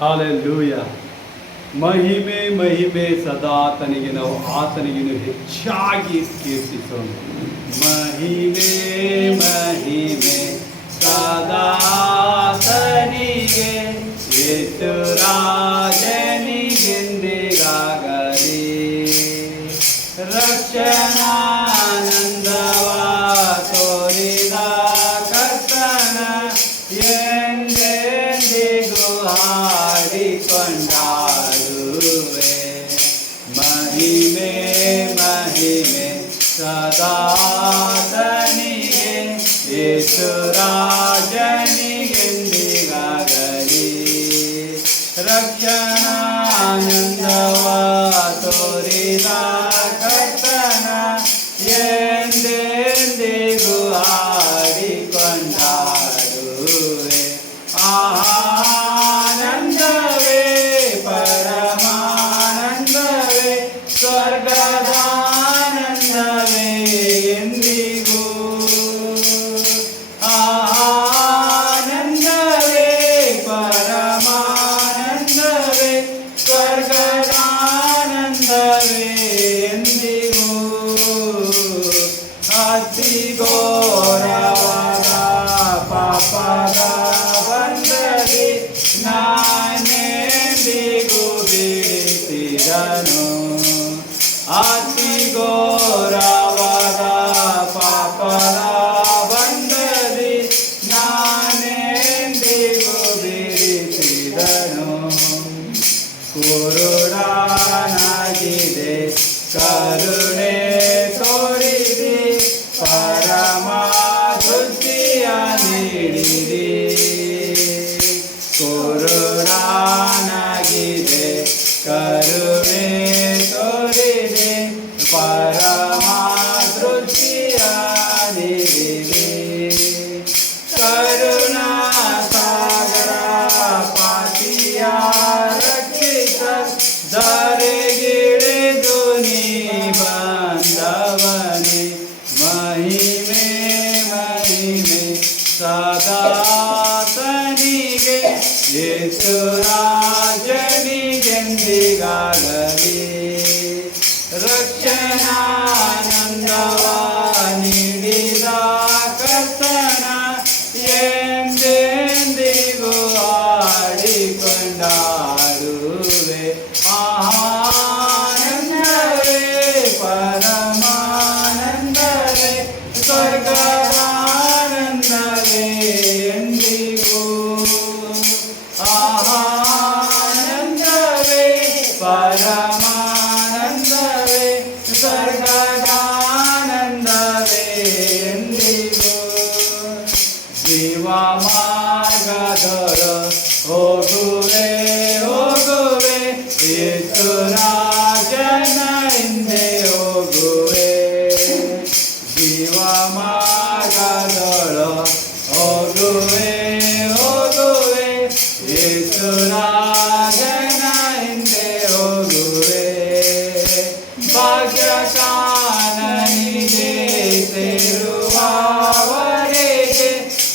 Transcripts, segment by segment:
Hallelujah. ಮಹಿಮೆ ಮಹಿಮೆ ಸದಾತನಿಗೆ, ನಾವು ಆತನಿಗೆ ಹೆಚ್ಚಾಗಿ ಕೀರ್ತಿಸೋಣ. ಮಹಿಮೆ ಮಹಿಮೆ ಸದಾತನಿಗೆ, ಯೇಸು ರಾಜನಿಗೆಂದಿಗಾಗಲಿ. ರಕ್ಷಣಾನಂದವ ತೋರಿದ ಕರ್ತನ ಎಂದೆಂದಿಗೂ ಹಾಡಿಕೊಂಡಾಡುವೆ. ಮಹಿಮೆ ಮಹಿಮೆ ಸದಾತನಿಗೆ, ಯೇಸು ರಾಜನಿಗೆಂದಿಗಾಗಲಿ. ರಕ್ಷಣಾನಂದವ ತೋರಿದ ಕರ್ತನ ಎಂದೆಂದಿಗೂ ಹಾಡಿಕೊಂಡಾಡುವೆ. ಆನಂದವೇ ಪರಮಾನಂದವೇ, ಸ್ವರ್ಗದಾನಂದವೇ ಎಂದಿಗೂ. ಆನಂದವೇ ಪರಮಾನಂದವೇ, ಸ್ವರ್ಗದಾನಂದವೇ ಎಂದಿಗೂ. ಅತಿ ಘೋರವಾದ ಪಾಪದ ಬಂಧದಿ ನಾನೆಂದಿಗೂ ಬಿಡಿಸಿದನು. ಅತಿ ಘೋರವಾದ ಪಾಪದ ಬಂಧದಿ ನಾನೆಂದಿಗೂ ಬಿಡಿಸಿದನು. ಕುರುಡನಾಗಿದೆ ಕರುಣೆ ತೋರಿದಿ, ಪರಮ ದೃಷ್ಟಿಯ ನೀಡಿದಿ. ಕುರುಡನಾಗಿದೆ ಕರುಣೆ ತೋರಿದಿ, ಪರಮ ದೃಷ್ಟಿಯ ನೀಡಿದಿ. ಕರುಣಾ ಸಾಗರ ಪಾತಿಯ ರಕ್ಷಿಸ, ಧರೆಗಿಳಿದು ನೀ ಬಂದವನೇ. ಮಹಿಮೆ ಮಹಿಮೆ ಸದಾತನಿಗೆ, ಯೇಸು ರಾಜನಿಗೆಂದಿಗಾಗಲಿ. ರಕ್ಷಣಾನಂದವ ನೀಡಿದ ಕರ್ತನ ಎಂದೆಂದಿಗೂ ಹಾಡಿಕೊಂಡಾಡುವೆ. ಆನಂದವೇ ಪರಮಾನಂದವೇ, ಸ್ವರ್ಗದಾನಂದವೇ ಎಂದಿಗೂ. ಆನಂದವೇ ಪರಮಾನಂದವೇ, ಸ್ವರ್ಗದಾನಂದವೇ ಎಂದಿಗೂ. ಜೀವ ಮಾರ್ಗದೊರ ಹೋಗುವೆ ಹೋಗುವೆ, ಯೇಸು ರಾಜನ ಹಿಂದೆ ಹೋಗುವೆ. ಜೀವ ಮಾರ್ಗದೊಳ ಹೋಗುವೆ ಹೋಗುವೆ, ಯೇಸು ರಾಜನ ಹಿಂದೆ ಹೋಗುವೆ. ಭಾಗ್ಯ ಕಾನನಿಗೆ ಸೇರುವವರೆಗೆ,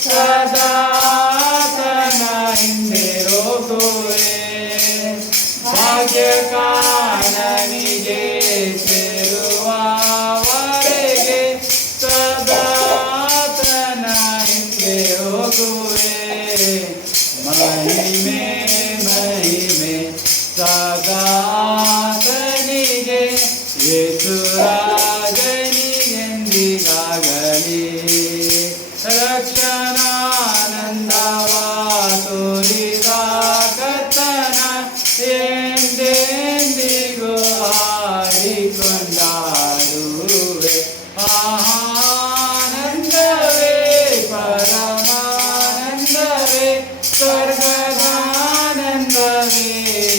ಸದಾತನ ಹಿಂದೆ ಹೋಗುವೆ. ಭಾಗ್ಯ ಕಾನನಿಗೆ ಸೇರುವವರೆಗೆ, ಸದಾತನ ಹಿಂದೆ ಹೋಗುವೆ. ಮಹಿಮೆ ಮಹಿಮೆ ಸದಾತನಿಗೆ, ಯೇಸು ರಾಜನಿಗೆಂದಿಗಾಗಲಿ. ರಕ್ಷಣಾನಂದವ ತೋರಿದ ಕರ್ತನ ಎಂದೆಂದಿಗೂ ಹಾಡಿಕೊಂಡಾಡುವೆ. ಆನಂದವೇ ಪರಮಾನಂದವೇ, ಸ್ವರ್ಗದಾನಂದವೇ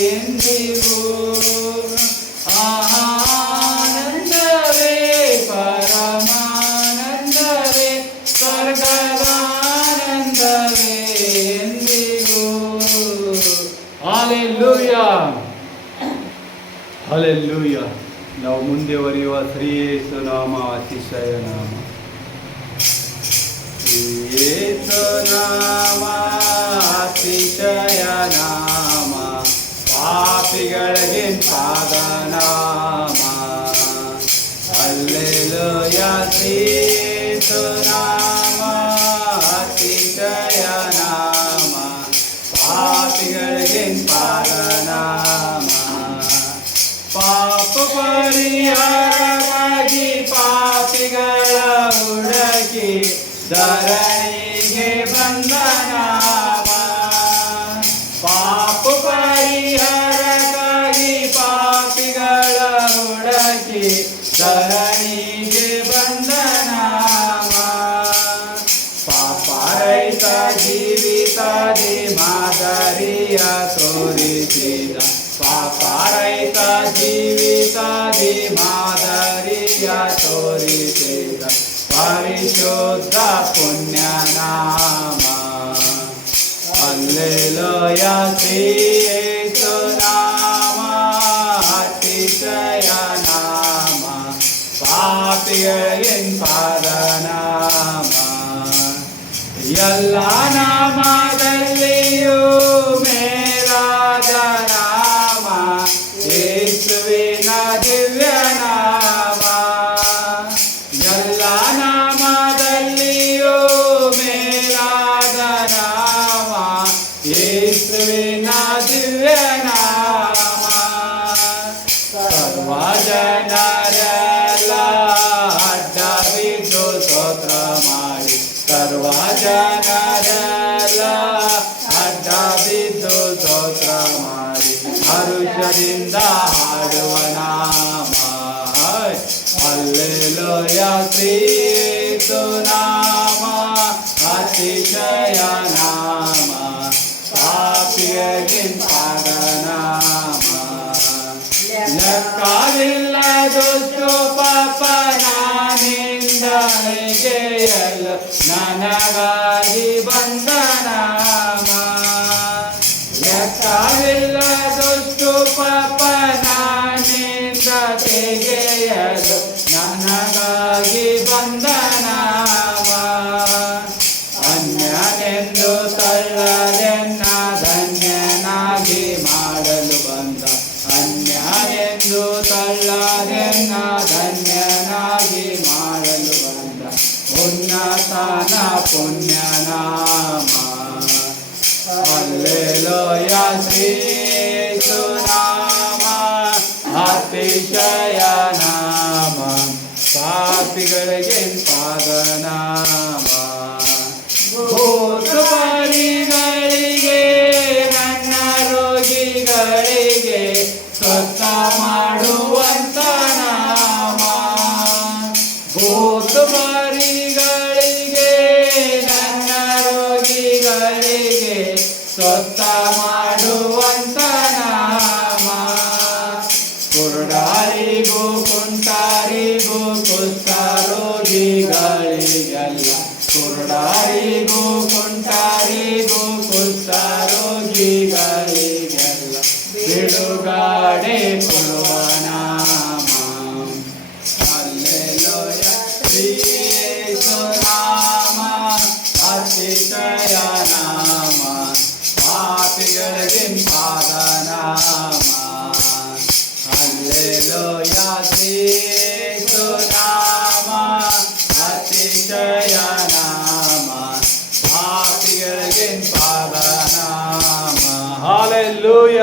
ಎಂದಿಗೂ. ಆನಂದವೇ ಪರಮಾನಂದವೇ, ಸ್ವರ್ಗದಾನಂದವೇ ಎಂದಿಗೂ. Hallelujah hallelujah. ನಾವು ಮುಂದೆವರಿಯುವ ಶ್ರೀ ಯೇಸು ನಾಮ ಅತಿಶಯ ನಾಮ. ಶ್ರೀ ಯೇಸು ನಾಮ ಅತಿಶಯ ನಾಮ. ಪಾಪಿಗಳಿಗೆ ಪಾದನಾಮ. ಹಲ್ಲೆಲೂಯ ಕ್ರಿಸ್ತು ನಾಮ ಅತಿಶಯ ನಾಮ, ಪಾಪಿಗಳಿಗೆ ಪಾದನಾಮ. ಪಾಪ ಪರಿಹಾರವಾಗಿ ಪಾಪಿಗಳ ಹುಡುಕಿ ಧರಣಿಗೆ ಬಂದ ನಾಮ. ಪಾಪ ಪರಿಹಾರಕ್ಕಾಗಿ ಪಾಪಿಗಳ ಹುಡುಕಿ ಧರಣಿಗೆ ಬಂದ ನಾಮ. ಪಾಪರಹಿತ ಜೀವಿತದಿ ಮಾದರಿಯ ತೋರಿಸಿದ, ಪಾಪರಹಿತ ಜೀವಿತದಿ ಮಾದರಿಯ ತೋರಿಸಿದ ಪರಿಶುದ್ಧ ಪುಣ್ಯ ನಾಮ. ಹಲ್ಲೆಲೂಯ ಕ್ರಿಸ್ತು ನಾಮ ಅತಿಶಯ ನಾಮ, ಪಾಪಿಗಳಿಗೆ ಪಾದನಾಮ. ಎಲ್ಲ ನಾಮದಲ್ಲಿಯೂ ಮೇಲಾದ ನಾಮ ಯೇಸುವಿನ ದಿವ್ಯ ನಾಮ. ಎಲ್ಲ ನಾಮದಲ್ಲಿಯೂ ಮೇಲಾದ ನಾಮ ಯೇಸುವಿನ ದಿವ್ಯ ನಾಮ. ಸರ್ವ ಜನರೆಲ್ಲ ಅಡ್ಡ ಬಿದ್ದು ಸ್ತೋತ್ರ ಮಾಡಿ, ಸರ್ವ ಜನರೆಲ್ಲ ಅಡ್ಡ ಬಿದ್ದು ಸ್ತೋತ್ರ ಮಾಡಿ ಹರುಷದಿಂದ ಹಾಡುವ ನಾಮ. ಹಲ್ಲೆಲೂಯ ಕ್ರಿಸ್ತು ನಾಮ ಅತಿಶಯ ನಾಮ, ಪಾಪಿಗಳಿಗೆ ಪಾದನಾಮ. ಲೆಕ್ಕವಿಲ್ಲದಷ್ಟು ಪಾಪನಿಂದೆಯಲು ನನಗಾಗಿ ಬಂದ ನಾಮ. ಲೆಕ್ಕವಿಲ್ಲದಷ್ಟು ಪಾಪನಿಂದ ತೆಗೆಯಲು ನನಗಾಗಿ ಬಂದ ನಾಮ. ಅನ್ಯನೆಂದು ತಳ್ಳಲೆನ್ನ ಧನ್ಯನಾಗಿ ಮಾಡಲು ಬಂದ, ಅನ್ಯನೆಂದು ತಳ್ಳಲೆನ್ನ ಧನ್ಯನಾಗಿ ಮಾಡಲು ಬಂದ ಉನ್ನತನ ಪುಣ್ಯ ನಾಮ. ಹಲ್ಲೆಲೂಯ ಕ್ರಿಸ್ತು ನಾಮ ಅತಿಶಯ ನಾಮ, ಪಾಪಿಗಳಿಗೆ ಪಾದನಾಮ. ಭೂತ ಪರಿಗಳಿಗೆ ನನ್ನ ರೋಗಿಗಳಿಗೆ ಸ್ವಸ್ಥ ಮಾಡುವಂತ ನಾಮ. ಭೂತ ಪರಿಗಳಿಗೆ ನನ್ನ ರೋಗಿಗಳಿಗೆ ಸ್ವಸ್ಥ ಮಾಡುವಂತ ನಾಮ. ಕುರುಡರಿಗೂ ಕುಂಟರಿಗೂ ಕುಷ್ಠರೋಗಿಗಳಿಗೆಲ್ಲ, ಕುರುಡರಿಗೂ ಕುಂಟರಿಗೂ ಕುಷ್ಠರೋಗಿಗಳಿಗೆಲ್ಲ ಬಿಡುಗಡೆ ಕೊಡುವ ನಾಮ. ಹಲ್ಲೆಲೂಯ ಕ್ರಿಸ್ತು ನಾಮ ಅತಿಶಯ ನಾಮ, ಪಾಪಿಗಳಿಗೆ ಪಾದನಾಮ. ಹಲ್ಲೆಲೂಯ ಕ್ರಿಸ್ತು ನಾಮ ಅತಿಶಯ ನಾಮ, ಪಾಪಿಗಳಿಗೆ ಪಾದನಾಮ. ಹಲ್ಲೆಲೂಯ.